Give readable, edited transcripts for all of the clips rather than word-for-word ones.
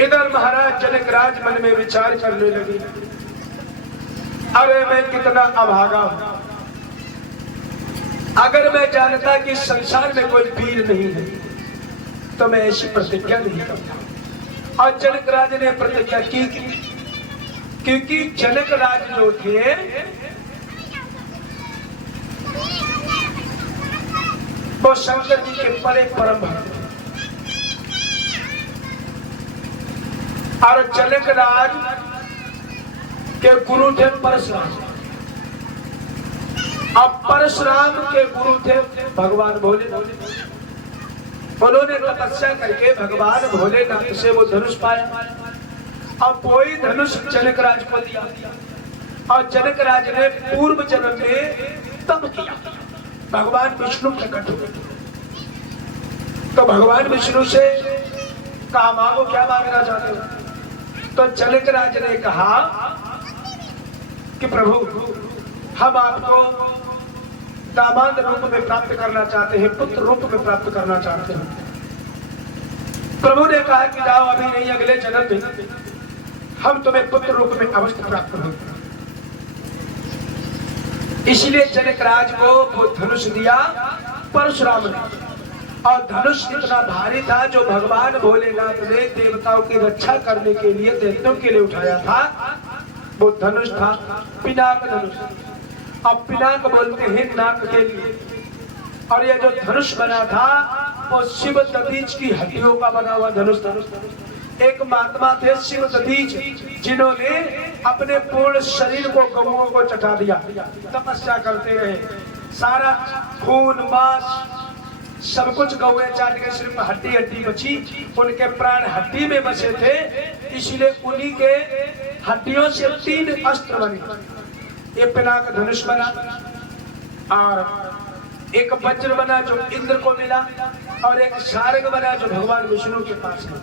इधर महाराज जनकराज मन में विचार करने लगे, अरे मैं कितना अभागा हूं, अगर मैं जानता कि संसार में कोई वीर नहीं है तो मैं ऐसी प्रतिज्ञा नहीं करता। और जनकराज ने प्रतिज्ञा की, क्योंकि जनकराज जो थे वो शंकर जी के बड़े परम भक्त थे। और जनकराज के गुरु थे परशुराम, अब परशुराम के गुरु थे भगवान भोलेनाथ। उन्होंने तपस्या करके भगवान भोलेनाथ से वो धनुष पाया, अब वही धनुष जनकराज को दिया। और जनकराज ने पूर्व जन्म में तप किया, भगवान विष्णु प्रकट हुए। तो भगवान विष्णु से कहा मांगो, क्या मांगना चाहते हो? तो जनकराज ने कहा कि प्रभु हम आपको दामाद रूप में प्राप्त करना चाहते हैं, पुत्र रूप में प्राप्त करना चाहते हैं। प्रभु ने कहा कि जाओ, अभी नहीं अगले जन्म में हम तुम्हें पुत्र रूप में अवश्य प्राप्त होंगे। इसलिए जनकराज को वो धनुष दिया परशुराम ने। और धनुष इतना भारी था जो भगवान भोलेनाथ ने देवताओं की रक्षा करने के लिए, दैत्यों के लिए उठाया था। वो धनुष था पिनाक धनुष। अब पिनाक बोलते हैं नाक के लिए। और ये जो धनुष बना था वो शिव दधीच की हड्डियों का बना हुआ धनुष था। एक महात्मा थे शिव दधीच, जिन्होंने अपने पूर्ण शरीर को गौओं को चटा दिया, तपस्या करते रहे, सारा खून मांस सब कुछ गौए चाट के, सिर्फ हड्डी हड्डी बची, उनके प्राण हड्डी में बसे थे। इसलिए उन्हीं के हड्डियों से 3 अस्त्र बने। एक पिनाक धनुष बना, और एक वज्र बना जो इंद्र को मिला, और एक सारंग बना जो भगवान विष्णु के पास है।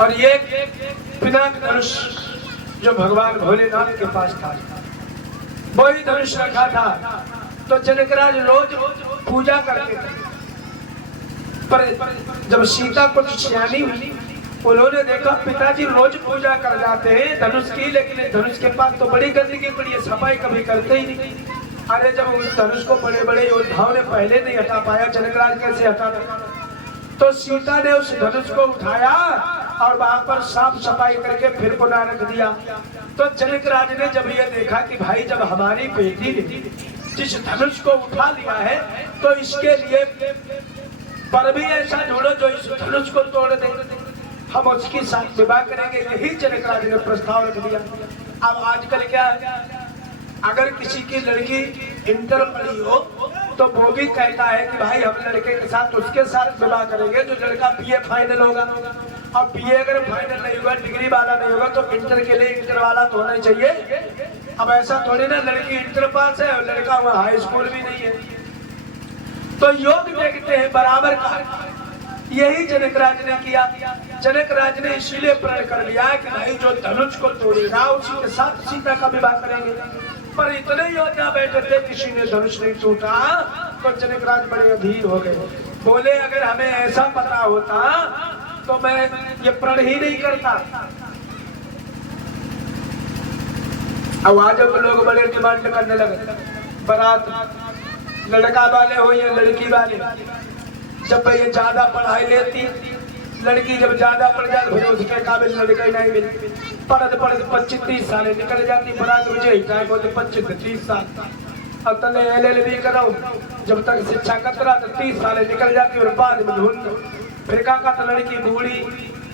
और ये पिनाक धनुष जो भगवान भोलेनाथ के पास था, वही धनुष रखा था। तो जनकराज रोज पूजा करते थे, पर जब सीता कुछ सियानी हुई, उन्होंने देखा पिताजी रोज पूजा कर जाते हैं धनुष की, लेकिन धनुष के पास तो बड़ी गंदगी पड़ी है, सफाई कभी करते ही नहीं। अरे जब उस धनुष को बड़े बड़े योद्धाओं ने पहले नहीं हटा पाया, जनकराज कैसे हटा देगा? तो सीता ने उस धनुष को उठाया और वहां पर साफ सफाई करके फिर पुनः रख दिया। तो जनकराज ने जब ये देखा कि भाई जब हमारी बेटी ने जिस धनुष को उठा लिया है, तो इसके लिए पर भी ऐसा ढूंढो जो इस धनुष को तोड़ दे, हम उसके साथ विवाह करेंगे। यही जनकराज ने प्रस्ताव रख दिया। अब आजकल क्या है, अगर किसी की लड़की इंटर पढ़ी हो तो वो भी कहता है कि भाई हम लड़के के साथ उसके साथ विवाह करेंगे जो लड़का बीए फाइनल होगा। अब बीए अगर फाइनल नहीं होगा, डिग्री वाला नहीं होगा, तो इंटर के लिए इंटर वाला तो होना ही चाहिए। अब ऐसा थोड़ी ना लड़की इंटर पास है और लड़का वहाँ हाई स्कूल भी नहीं है। तो योग देखते हैं बराबर का। यही जनकराज ने किया। जनकराज ने इसीलिए प्रण कर लिया कि भाई जो धनुष को तोड़ेगा उसी के साथ सीता का विवाह करेंगे। पर इतने योद्धा बैठे थे, किसी ने धनुष नहीं टूटा। तो जनकराज बड़े अधीर हो गए, बोले अगर हमें ऐसा पता होता तो मैं ये प्रण ही नहीं करता। अब आज लोग बड़े डिमांड करने लगे, बारात लड़का वाले हो या लड़की वाले, जब ये ज्यादा पढ़ाई लेती लड़की, जब ज्यादा पढ़ जाती फिर उसके काबिल लड़का ही नहीं मिलती। पढ़ते पढ़ते 25-30 साल निकल जाती, बारात मुझे ही टाइम होते 25-30 साल। अब तने LLB कराओ, जब तक शिक्षा करता तो 30 साल निकल जाती और बाद में ढूंढ फिर का लड़की बूढ़ी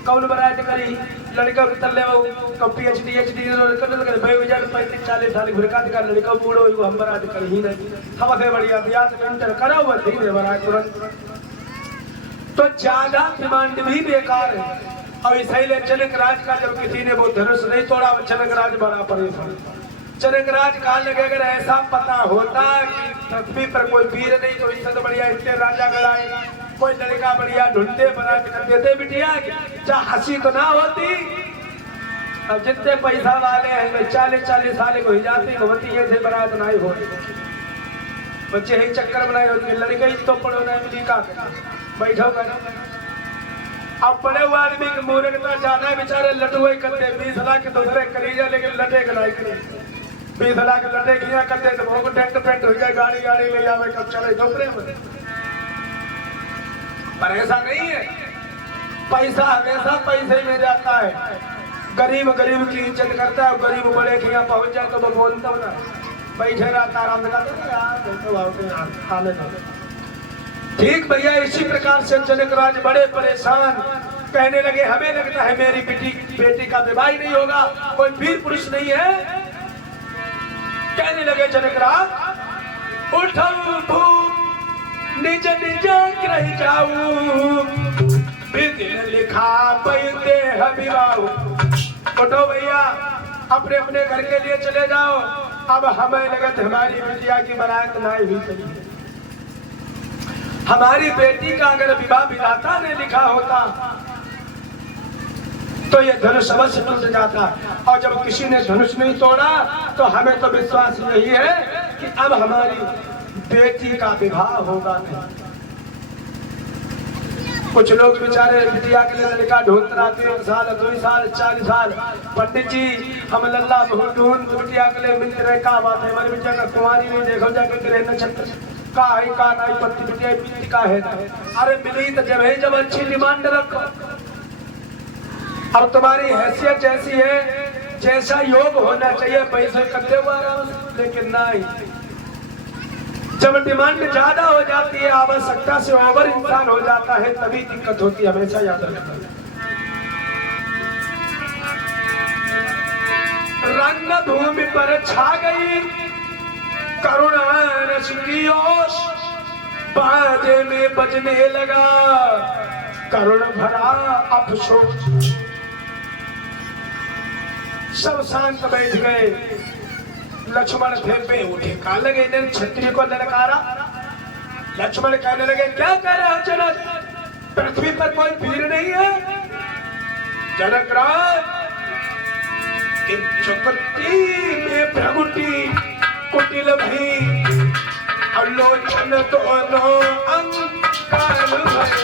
कौन बरात करी, लड़का तल्ले वो PhD HD करने लगे, भाई 35-40 साल फिर का लड़का बूढ़ो हम बरात कर ही नहीं। हम से बढ़िया ब्याह इंटर करा हुआ धीरे बरात तुरंत। तो ज्यादा डिमांड भी बेकार है। और इसलिए जनकराज का जब किसी ने वो धनुष नहीं तोड़ा, जनकराज बड़ा परेशान। जनकराज कहा लगे अगर ऐसा पता होता कि पृथ्वी पर कोई वीर नहीं तो इससे तो बढ़िया इतने राजा गड़ाए, कोई लड़का बढ़िया ढूंढते बरात कर देते बिटिया, चाहे हंसी तो ना होती। अब जितने पैसा वाले हैं 40-40 साल को ही जाती होती है, बरात नहीं होती। बच्चे ही चक्कर बनाए होती, लड़के ही तो पढ़ो नहीं मिली का बैठो कर। अब बड़े हुए आदमी के मूर्खता जाना है, बेचारे लटुए करते 20 लाख के दूसरे करीजा लेकिन लटे के नहीं करे 20 लाख लटे किया करते तो वो टेंट पेंट हो गए, गाड़ी गाड़ी ले जावे कब चले दोपरे में। पर ऐसा नहीं है, पैसा हमेशा पैसे में जाता है। गरीब गरीब की इज्जत करता है, गरीब बड़े के यहाँ पहुंच जाए तो वो बोलता हो ना, बैठे रहता आराम से यार। ठीक भैया, इसी प्रकार से जनक राज बड़े परेशान, कहने लगे हमें लगता है मेरी बेटी का विवाह ही नहीं होगा, कोई वीर पुरुष नहीं है। कहने लगे जनक राज उठो निज निज ग्रह जाऊ, विधि लिखा पैदे विवाह। उठो भैया, अपने अपने घर के लिए चले जाओ, अब हमें लगत हमारी बिटिया की बारात नहीं हुई चली। हमारी बेटी का अगर विवाह विधाता ने लिखा होता तो ये धनुष अवश्य टूट जाता, और जब किसी ने धनुष नहीं तोड़ा तो हमें तो विश्वास यही है कि अब हमारी बेटी का विवाह होगा नहीं। कुछ लोग बेचारे बिटिया के लिए लड़का ढूंढते रहते, 1 साल 2 साल 4 साल, पंडित जी हम लल्ला ढूंढ बिटिया के लिए मिलते रहे, का बात है हमारी बिटिया का कुंवारी नहीं देखो जाके नक्षत्र का है का नहीं पत्ती बिटिया बीती का है। अरे मिली तो जब है, जब अच्छी डिमांड रखो। अब तुम्हारी हैसियत जैसी है, जैसा योग होना चाहिए, पैसे करते हुआ लेकिन नहीं, जब डिमांड ज्यादा हो जाती है, आवश्यकता से ओवर इंसान हो जाता है, तभी दिक्कत होती है। हमेशा याद रखना। रंग भूमि पर छा गई करुणा रस की ओस, बाजे में बजने लगा करुण भरा अफसोस। सब शांत बैठ गए। लक्ष्मण थे पे उठे, कहा लगे क्षत्रिय को ललकारा। लक्ष्मण कहने लगे क्या कह रहे हो जनक, पृथ्वी पर कोई वीर नहीं है। जनक राज चुपती में प्रगुटी कुटिल भी अलोचन दोनों अंकार भरे।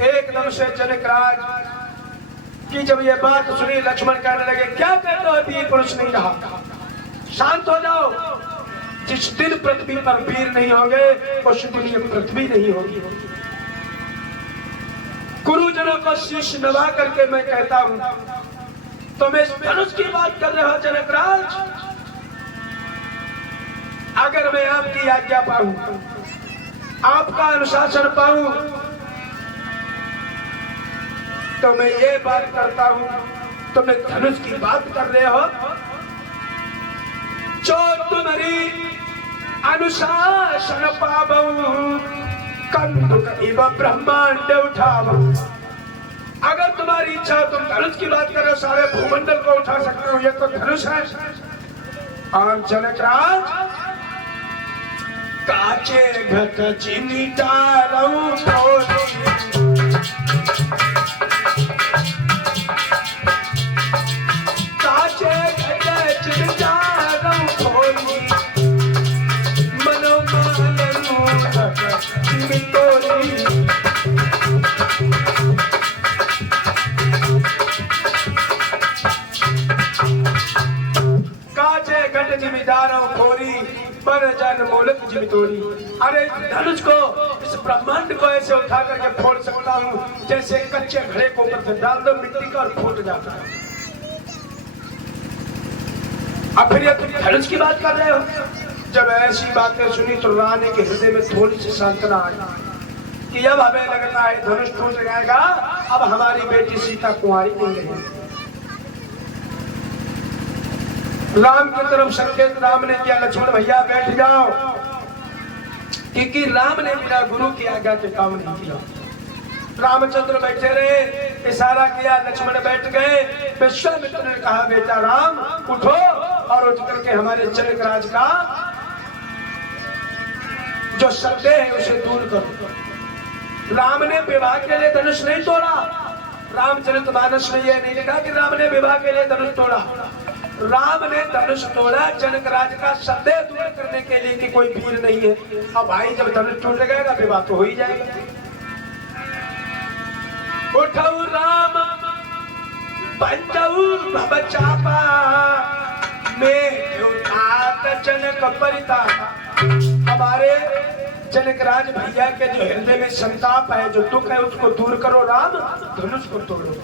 एकदम से जनक राज की जब ये बात सुनी, लक्ष्मण कहने लगे क्या कहते हो, वीर पुरुष नहीं रहा, शांत हो जाओ। जिस दिन पृथ्वी पर वीर नहीं होंगे उस दिन ये पृथ्वी नहीं होगी। गुरुजनों को शीश नवा करके मैं कहता हूं, तुम इस धनुष की बात कर रहे हो जनक राज, अगर मैं आपकी आज्ञा पाऊं, आपका अनुशासन पाऊं, तो मैं ये बात करता हूं, तुम धनुष की बात कर रहे हो, जो तुम्हारी अनुशासन पावं कंदुक इव ब्रह्मांड उठावा। अगर तुम्हारी इच्छा, तुम धनुष की बात कर रहे हो, सारे भूमंडल को उठा सकते हो, ये तो धनुष है। और जनक राज काचे घट चिनिटारऊ अरे धनुष को, इस ब्रह्मांड को ऐसे उठा करके फोड़ सकता हूँ जैसे कच्चे घड़े को ऊपर से डाल दो मिट्टी का और फूट जाता है। अब फिर ये तुम धनुष की बात कर रहे हो। जब ऐसी बातें सुनी तो रानी के हृदय में थोड़ी सी सांत्वना आई कि अब हमें लगता है धनुष टूट जाएगा, अब हमारी बेटी सीता कुंवारी नहीं रहेगी। राम की तरफ संकेत राम ने किया, लक्ष्मण भैया बैठ जाओ, क्योंकि राम ने बिना गुरु की आज्ञा के काम नहीं किया। रामचंद्र बैठे रहे, इशारा किया, लक्ष्मण बैठ गए। विश्वामित्र ने कहा, बेटा राम उठो और उठ करके हमारे जनकराज का जो संदेह है उसे दूर करो। राम ने विवाह के लिए धनुष नहीं तोड़ा। रामचरितमानस में यह नहीं लिखा कि राम ने विवाह के लिए धनुष तोड़ा। राम ने धनुष तोड़ा जनकराज का संदेह दूर करने के लिए कि कोई वीर नहीं है। अब भाई जब धनुष टूट गएगा विवाह तो हो ही जाएगा। उठऊ राम पंचऊ भव चापा में उठात जनक परिताप। हमारे जनकराज भैया के जो हृदय में संताप है, जो दुख है, उसको दूर करो राम, धनुष को तोड़ो।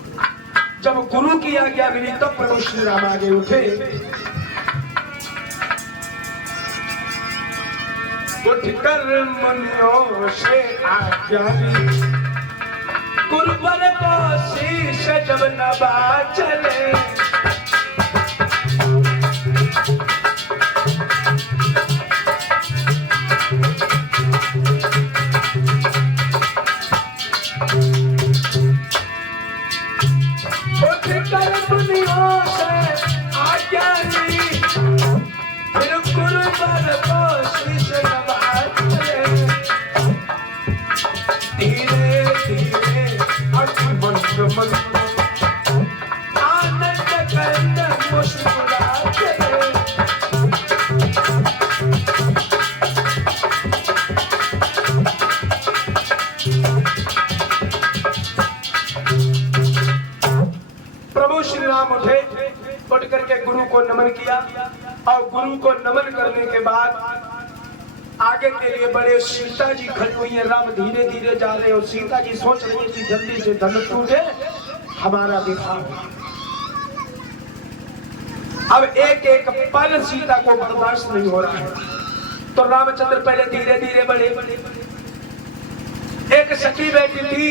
जब गुरु की आज्ञा मिली तब प्रभु श्री राम आगे उठे। उठकर मुनियों से आज्ञा ली, गुरुवर को शीश जब नवा चले। उठकर मुनियों से आज्ञा ली, फिर गुरुवर को शीश नवा चले। धीरे धीरे आनंद कंदन मुस्कुराते। प्रभु श्री राम उठे, उठ करके गुरु को नमन किया और गुरु को नमन करने के बाद आगे के लिए बड़े। सीता जी खड़ी हुई है, राम धीरे धीरे जा रहे और सीता जी सोच रही है कि जल्दी से धनुष टूटे, हमारा विवाह हो। अब एक एक पल सीता को बर्दाश्त नहीं हो रहा है, तो रामचंद्र पहले धीरे धीरे बढ़े। एक सखी बैठी थी,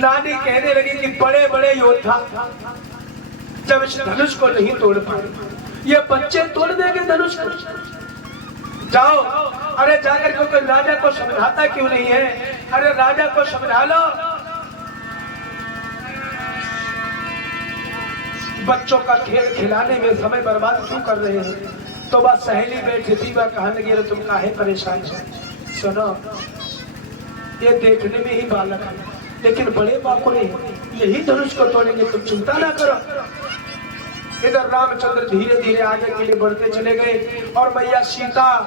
नानी कहने लगी कि बड़े बड़े योद्धा जब इस धनुष को नहीं तोड़ पाए, ये बच्चे तोड़ देंगे धनुष को। जाओ, अरे जाकर के कोई राजा को समझाता क्यों नहीं है? अरे राजा को समझा लो। बच्चों का खेल खिलाने में समय बर्बाद क्यों कर रहे हैं? तो बस सहेली बैठी थी, वह कहने लगी, तुम काहे परेशान हो? सुनो, ये देखने में ही बालक है, लेकिन बड़े बाकुड़े यही धनुष को तोड़ेंगे, तुम चिंता ना करो। इधर रामचंद्र धीरे धीरे आगे के लिए बढ़ते चले गए और मैया सीता